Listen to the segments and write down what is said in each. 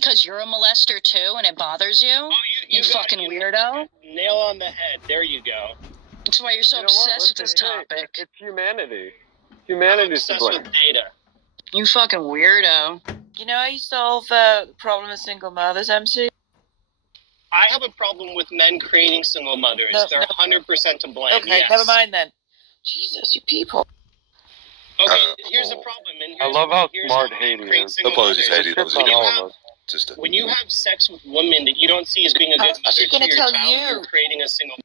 because you're a molester too and it bothers you? Oh, you fucking weirdo. Nail on the head. There you go. That's why you're so obsessed with this topic. It's humanity. Humanity's to blame. Obsessed with data. You fucking weirdo. You know how you solve the problem of single mothers, MC? I have a problem with men creating single mothers. They're 100% to blame. Okay, yes. never mind then. Jesus, you people. Okay, here's the problem. And I love how smart Haiti is. Apologies, Haiti. That was when you have sex with women that you don't see as being a good mother to your child, you're creating a single.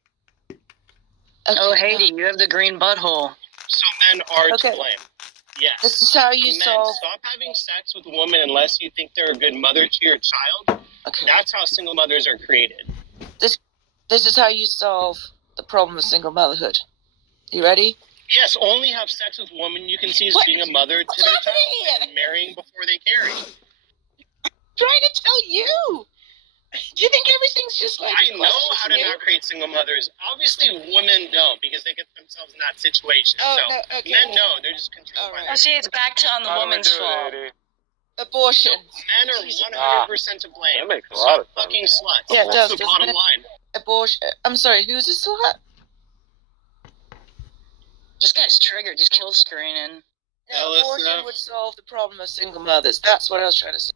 Okay, oh, Haiti, you have the green butthole. So men are to blame. Yes. This is how you solve. Stop having sex with a woman unless you think they're a good mother to your child. Okay. That's how single mothers are created. This is how you solve the problem of single motherhood. You ready? Yes, only have sex with a woman you can see as being a mother to their child and marrying before they carry. I'm trying to tell you. Do you think everything's just like... I know how to not create single mothers. Obviously, women don't because they get themselves in that situation. Oh, so no, okay. men know. They're just controlled by Oh, see, it's back to on the woman's fault. Abortion. Men are 100% to blame. That makes a lot of sense. Fucking sluts. Yeah, it does. That's the bottom line. Abortion. I'm sorry, who's a slut? This guy's triggered. He's kill screening. No, abortion would solve the problem of single mothers. That's what I was trying to say.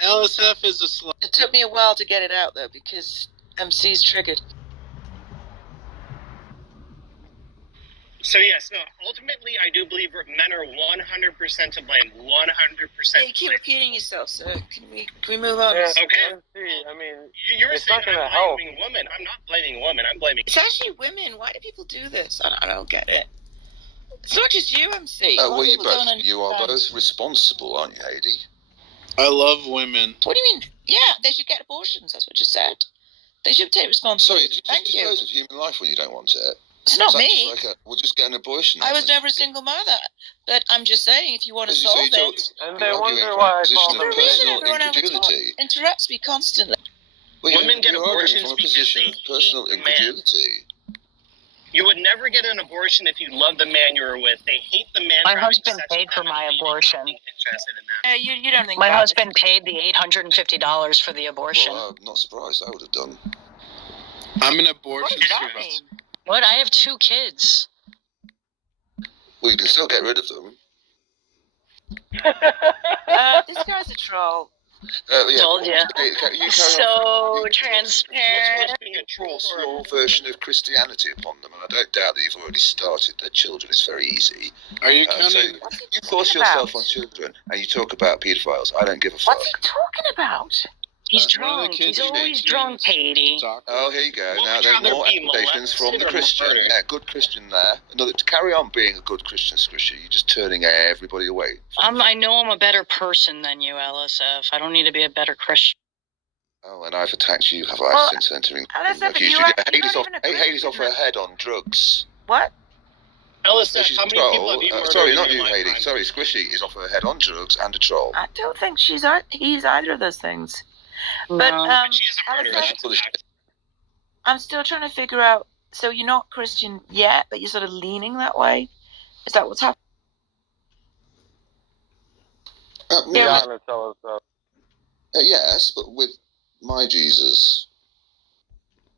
LSF is a slut. It took me a while to get it out, though, because MC's triggered. So, yes, no, ultimately, I do believe men are 100% to blame. 100%. Yeah, you keep repeating yourself, sir. Can we move on? Yeah, okay. I mean, you're saying I'm blaming women. I'm not blaming women. I'm blaming... It's actually women. Why do people do this? I don't get it. It's not just you, MC. Well, you are both responsible, aren't you, Heidi? I love women. What do you mean? Yeah, they should get abortions. That's what you said. They should take responsibility. Sorry, did you dispose of human life when you don't want it? It's not me. We'll just get an abortion. I was never a single mother. But I'm just saying, if you want to solve it... And they wonder why I call them... The reason everyone interrupts me constantly. Well, women get abortions from a position of personal incredulity. You would never get an abortion if you love the man you were with. They hate the man. My husband paid for my abortion. You don't think my husband paid the $850 for the abortion. Well, I'm not surprised. I would have done. I'm an abortion survivor. What? I have 2 kids. Well, you can still get rid of them. This guy's a troll. Yeah. Told you. So transparent. Force your version of Christianity upon them, and I don't doubt that you've already started. Their children is very easy. Are you counting? So you force yourself on children, and you talk about paedophiles. I don't give a fuck. What's he talking about? He's drunk. He's always drunk, Katie. Oh, here you go. Now there are more accusations from the Christian. Yeah, good Christian there. To carry on being a good Christian, Squishy, you're just turning everybody away. I know I'm a better person than you, LSF. I don't need to be a better Christian. Oh, and I've attacked you, have I, since entering? LSF, Hades off her head on drugs. What? LSF, how many people have you murdered? Sorry, not you, Hades. Sorry, Squishy is off her head on drugs and a troll. I don't think he's either of those things. But I'm still trying to figure out. So you're not Christian yet, but you're sort of leaning that way. Is that what's happening? Yes, but with my Jesus.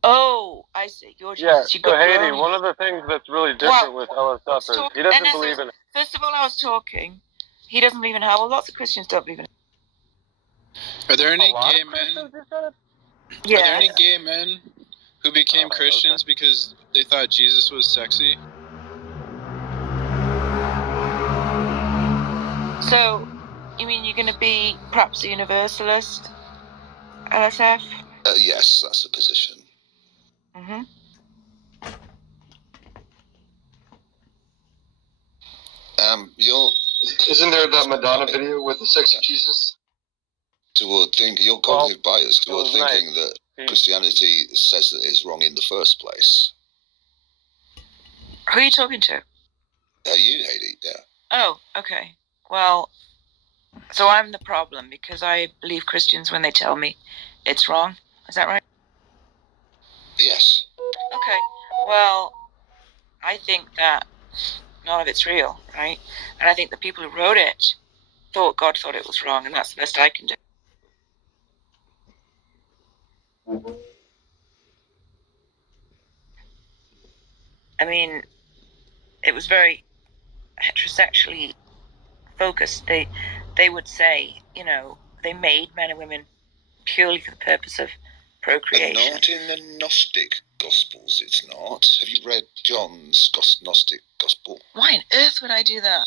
Oh, I see. Your Jesus. Yeah, so Haiti, one of the things that's really different with LSF is he doesn't believe in... First of all, I was talking. He doesn't believe in hell. Well, lots of Christians don't believe in it. Are there any gay men? Yeah. Are there any gay men who became Christians because they thought Jesus was sexy? So, you mean you're going to be perhaps a universalist, LSF? Yes, that's a position. Mm-hmm. Isn't there that Madonna video with the sexy Jesus? You're cognitive biased toward thinking that Christianity says that it's wrong in the first place. Who are you talking to? You, Haiti, yeah. Oh, okay. Well, so I'm the problem because I believe Christians when they tell me it's wrong. Is that right? Yes. Okay. Well, I think that none of it's real, right? And I think the people who wrote it thought God thought it was wrong, and that's the best I can do. I mean, it was very heterosexually focused. They would say, you know, they made men and women purely for the purpose of procreation. But not in the Gnostic Gospels, it's not. Have you read John's Gnostic Gospel? Why on earth would I do that?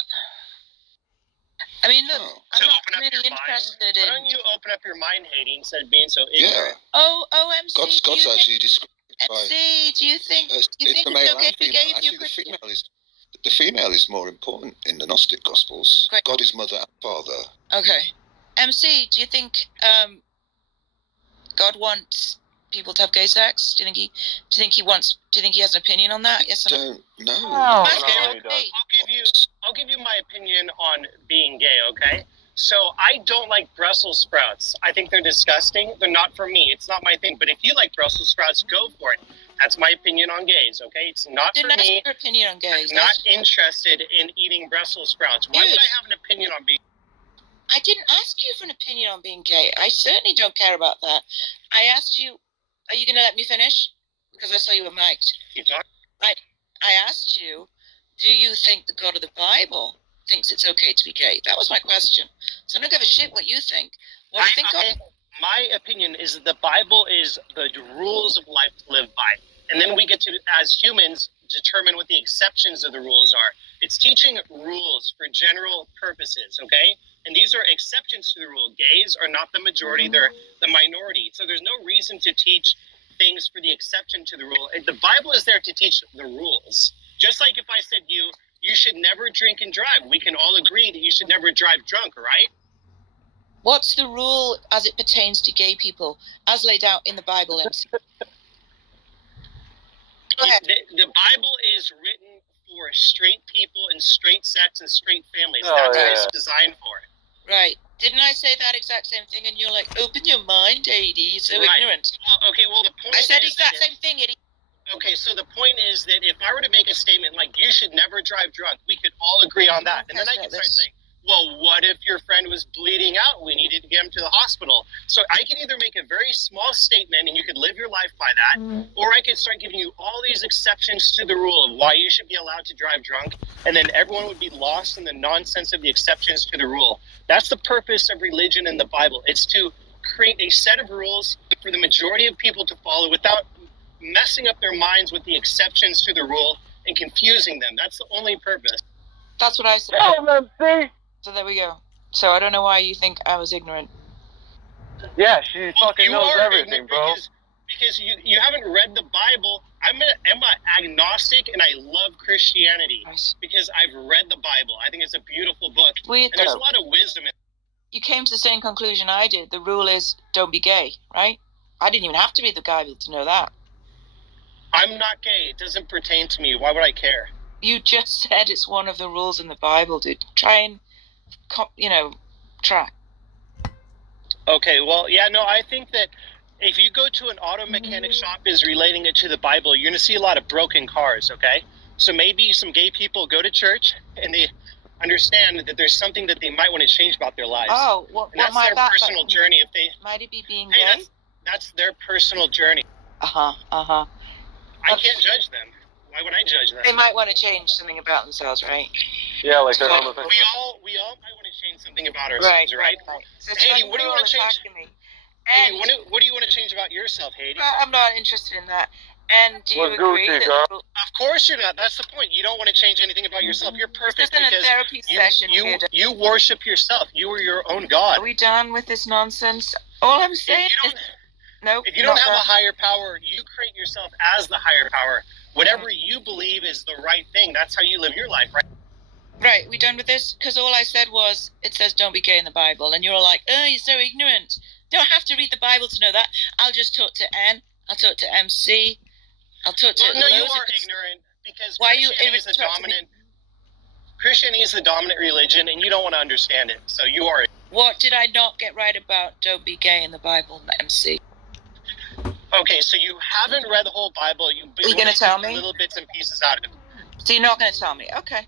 I mean, look, I'm not really interested in... Why don't you open up your mind, Haiti, instead of being so ignorant? Yeah. MC, God's actually described MC, do you think it's okay if we gave you Christian? The female is more important in the Gnostic Gospels. Great. God is mother and father. Okay. MC, do you think God wants people to have gay sex? Do you think he has an opinion on that? Yes or no? Don't know. Oh, Okay, I'll give you my opinion on being gay, okay? So I don't like Brussels sprouts. I think they're disgusting. They're not for me. It's not my thing. But if you like Brussels sprouts, go for it. That's my opinion on gays, okay? It's not for me. Didn't ask your opinion on gays. I'm not interested in eating Brussels sprouts. Why would I have an opinion on being... I didn't ask you for an opinion on being gay. I certainly don't care about that. I asked you, are you going to let me finish? Because I saw you were mic'd. Keep talking. I asked you, do you think the God of the Bible thinks it's okay to be gay? That was my question. So I don't give a shit what you think. What do you think? My opinion is that the Bible is the rules of life to live by. And then we get to, as humans, determine what the exceptions of the rules are. It's teaching rules for general purposes, okay? And these are exceptions to the rule. Gays are not the majority, they're the minority. So there's no reason to teach things for the exception to the rule. The Bible is there to teach the rules. Just like if I said you should never drink and drive, we can all agree that you should never drive drunk, right? What's the rule as it pertains to gay people, as laid out in the Bible? Go ahead. The Bible is written for straight people and straight sex and straight families. Oh, That's yeah. what it's designed for. Right. Didn't I say that exact same thing? And you're like, open your mind, AD, you're so Right. ignorant. Well, okay, well, the point I said is exact that- same thing, idiot. Okay, so the point is that if I were to make a statement like, you should never drive drunk, we could all agree on that. And then I can start saying, well, what if your friend was bleeding out? We needed to get him to the hospital. So I can either make a very small statement and you could live your life by that, or I could start giving you all these exceptions to the rule of why you should be allowed to drive drunk, and then everyone would be lost in the nonsense of the exceptions to the rule. That's the purpose of religion in the Bible. It's to create a set of rules for the majority of people to follow without messing up their minds with the exceptions to the rule and confusing them. That's the only purpose. That's what I said. MC. So there we go. So I don't know why you think I was ignorant. Yeah, she fucking You knows are everything, ignorant bro. because you haven't read the Bible. I'm an agnostic and I love Christianity Nice. because I've read the Bible. I think it's a beautiful book. Weird And there's a though. lot of wisdom in it. You came to the same conclusion I did. The rule is don't be gay, right? I didn't even have to be the guy to know that. I'm not gay. It doesn't pertain to me. Why would I care? You just said it's one of the rules in the Bible, dude. Try and, try. Okay, well, yeah, no, I think that if you go to an auto mechanic shop is relating it to the Bible, you're going to see a lot of broken cars, okay? So maybe some gay people go to church and they understand that there's something that they might want to change about their lives. Oh, what And that's might their that personal journey. If they, might it be being hey, gay? that's their personal journey. Uh-huh. I can't judge them. Why would I judge them? They might want to change something about themselves, right? Yeah, like they're we homosexual. all might want to change something about ourselves, right? So Haiti, some what do you people want to are change? attacking me. Haiti, And what do you want to change about yourself, Haiti? I'm not interested in that. And do you What's agree Gucci, that girl? the rule- Of course you're not. That's the point. You don't want to change anything about yourself. You're this perfect isn't a because therapy session here? you worship yourself. You are your own God. Are we done with this nonsense? All I'm If saying you is don't, nope. if you don't not have a done. higher power, you create yourself as the higher power. Whatever you believe is the right thing, that's how you live your life, right? Right, we done with this? Because all I said was, it says don't be gay in the Bible. And you're all like, oh, you're so ignorant. Don't have to read the Bible to know that. I'll just talk to N. I'll talk to MC. I'll talk to Well, no, you loads are of... ignorant because Why are you Christianity is the ignorant to me? dominant. Christianity is the dominant religion, and you don't want to understand it. So you are. What did I not get right about don't be gay in the Bible, MC? Okay, so you haven't read the whole Bible. Are you gonna tell me? Little bits and pieces out of it. So you're not going to tell me? Okay.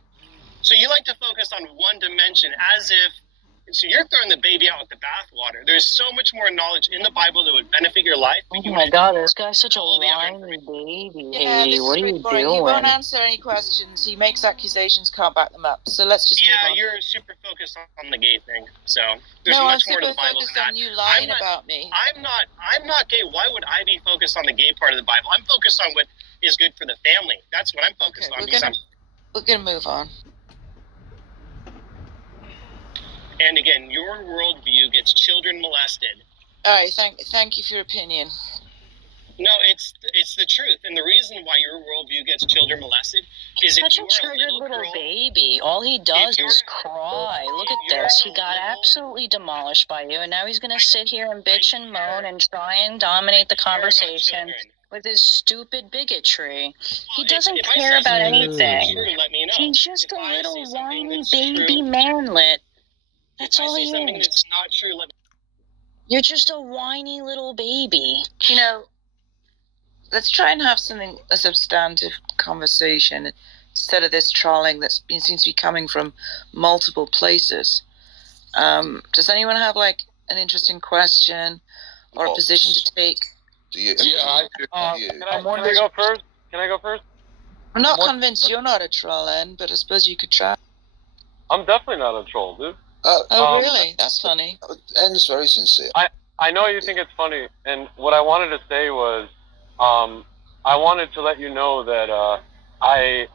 So you like to focus on one dimension as if So you're throwing the baby out with the bathwater. There's so much more knowledge in the Bible that would benefit your life. Oh my God, this guy's such a whiny baby. Yeah, Haiti. What are you doing? He won't answer any questions. He makes accusations, can't back them up. So let's just move on. You're super focused on the gay thing. So there's no, much I'm more to super the Bible focused than that. on you lying about me. I'm not gay. Why would I be focused on the gay part of the Bible? I'm focused on what is good for the family. That's what I'm focused on. We're gonna move on. And again, your worldview gets children molested. All right, thank you for your opinion. No, it's the truth, and the reason why your worldview gets children molested is such a triggered little baby. All he does is cry. Look at this. He got absolutely demolished by you, and now he's going to sit here and bitch and moan and try and dominate the conversation with his stupid bigotry. He doesn't care about anything. He's just a little whiny baby manlet. That's all he is. That's not true. You're just a whiny little baby. You know, let's try and have a substantive conversation instead of this trolling that seems to be coming from multiple places. Does anyone have like an interesting question or a position to take? Can I go first? Can I go first? I'm not convinced you're not a troll, N, but I suppose you could try. I'm definitely not a troll, dude. Really? That's funny. N's very sincere. I know you think it's funny, and what I wanted to say was, I wanted to let you know that I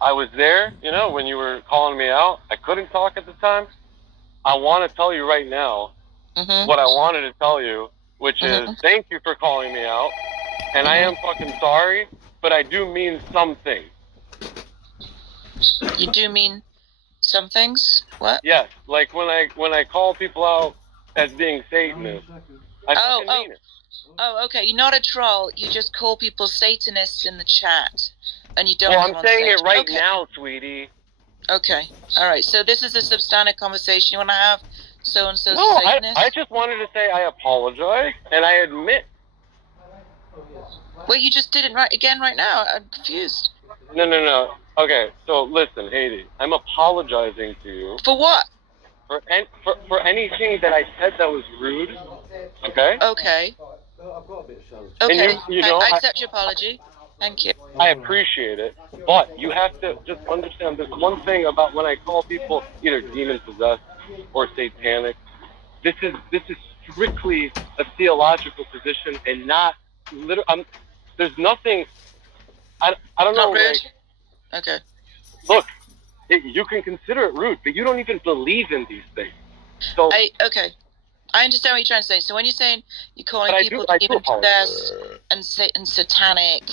was there, you know, when you were calling me out. I couldn't talk at the time. I want to tell you right now what I wanted to tell you, which is thank you for calling me out, and I am fucking sorry, but I do mean some things. You do mean some things? What? Yes, like when I call people out as being Satanists, I fucking mean it. Oh, okay. You're not a troll. You just call people Satanists in the chat, and you don't. Well, I'm saying it right now, sweetie. Okay. All right. So this is a substantive conversation you want to have. So and so. No, I just wanted to say I apologize and I admit. Well, you just did it right now. I'm confused. No. Okay, so listen, Haiti. I'm apologizing to you. For what? For anything that I said that was rude. Okay. Okay. Okay. You know, I accept your apology. Thank you. I appreciate it, but you have to just understand. There's one thing about when I call people either demon possessed or satanic. This is strictly a theological position and not literal. There's nothing. I don't know. Okay. Look, you can consider it rude, but you don't even believe in these things. So I understand what you're trying to say. So when you're saying you're calling people demon possessed and satanic,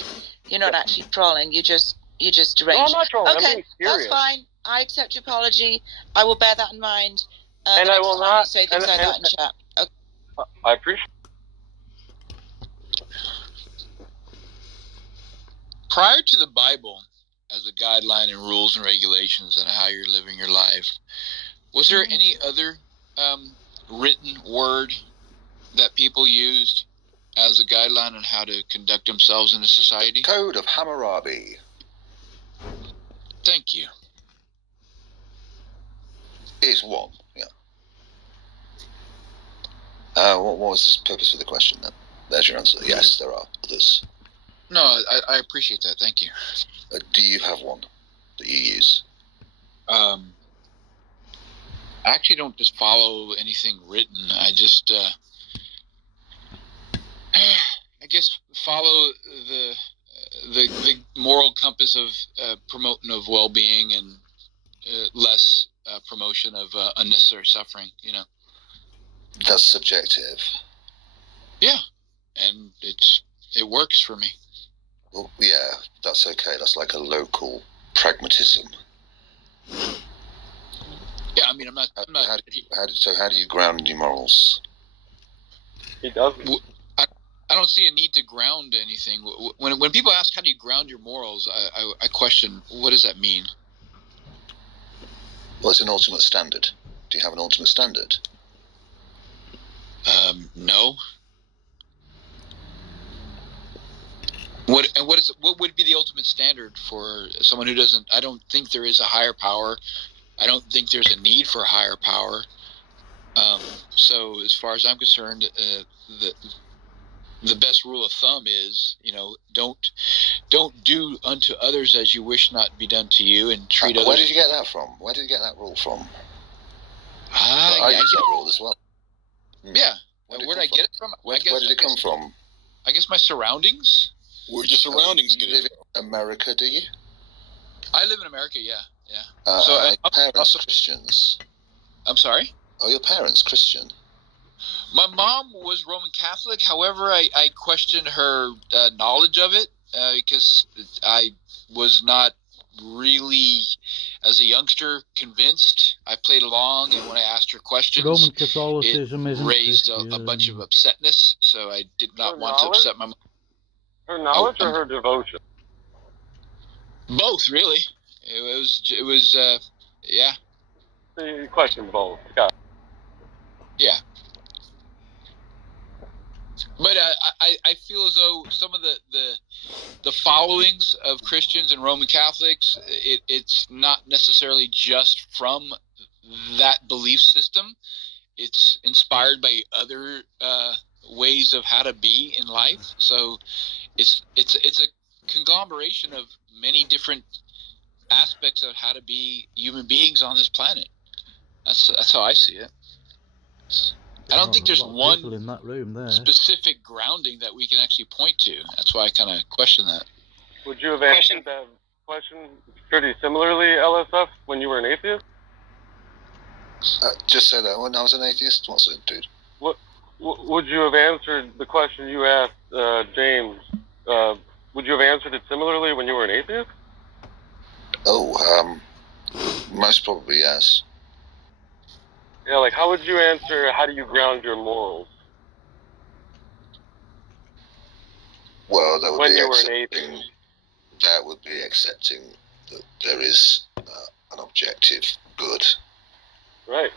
you're not actually trolling. You just deranged. No, I'm not trolling. Okay, I'm being serious. that's fine. I accept your apology. I will bear that in mind. And I will not say things like that in chat. Okay. I appreciate. Prior to the Bible as a guideline and rules and regulations on how you're living your life, was there any other written word that people used as a guideline on how to conduct themselves in a society? The Code of Hammurabi. Thank you. Is one, yeah. What was the purpose of the question then? There's your answer. Yes, there are others. No, I appreciate that. Thank you. Do you have one that you use? I actually don't just follow anything written. I just, I guess, follow the moral compass of promoting of well-being and less promotion of unnecessary suffering. You know. That's subjective. Yeah, and it works for me. Well, yeah, that's okay. That's like a local pragmatism. Yeah, I mean, I'm not. How do you ground your morals? He doesn't. I don't see a need to ground anything. When people ask how do you ground your morals, I question, what does that mean? Well, it's an ultimate standard. Do you have an ultimate standard? No. What would be the ultimate standard for someone who doesn't? I don't think there is a higher power. I don't think there's a need for a higher power. So as far as I'm concerned, the best rule of thumb is, don't do unto others as you wish not be done to you, and treat others. Where did you get that from? Where did you get that rule from? I use that rule as well. Yeah. Where did I get it from? Where did it come from? I guess my surroundings. Where did your surroundings get it? You live in America, do you? I live in America, yeah. So are your parents Christians? I'm sorry? Are your parents Christian? My mom was Roman Catholic. However, I questioned her knowledge of it because I was not really, as a youngster, convinced. I played along, and when I asked her questions, Roman Catholicism it isn't raised a bunch of upsetness, so I did not want to upset my mom. Her knowledge or her devotion? Both, really. It was yeah. You question both, Scott. Yeah. But I feel as though some of the followings of Christians and Roman Catholics, it's not necessarily just from that belief system. It's inspired by other ways of how to be in life. So it's a conglomeration of many different aspects of how to be human beings on this planet. That's how I see it. I don't think there's one in that room there. specific grounding that we can actually point to. That's why I kind of question that. Would you have answered that question pretty similarly, LSF, when you were an atheist? Just say that when I was an atheist. What's it, dude? Would you have answered the question you asked James? Would you have answered it similarly when you were an atheist? Oh, most probably yes. Yeah, like how would you answer, how do you ground your morals? Well, that would when be you were an atheist. That would be accepting that there is an objective good. Right.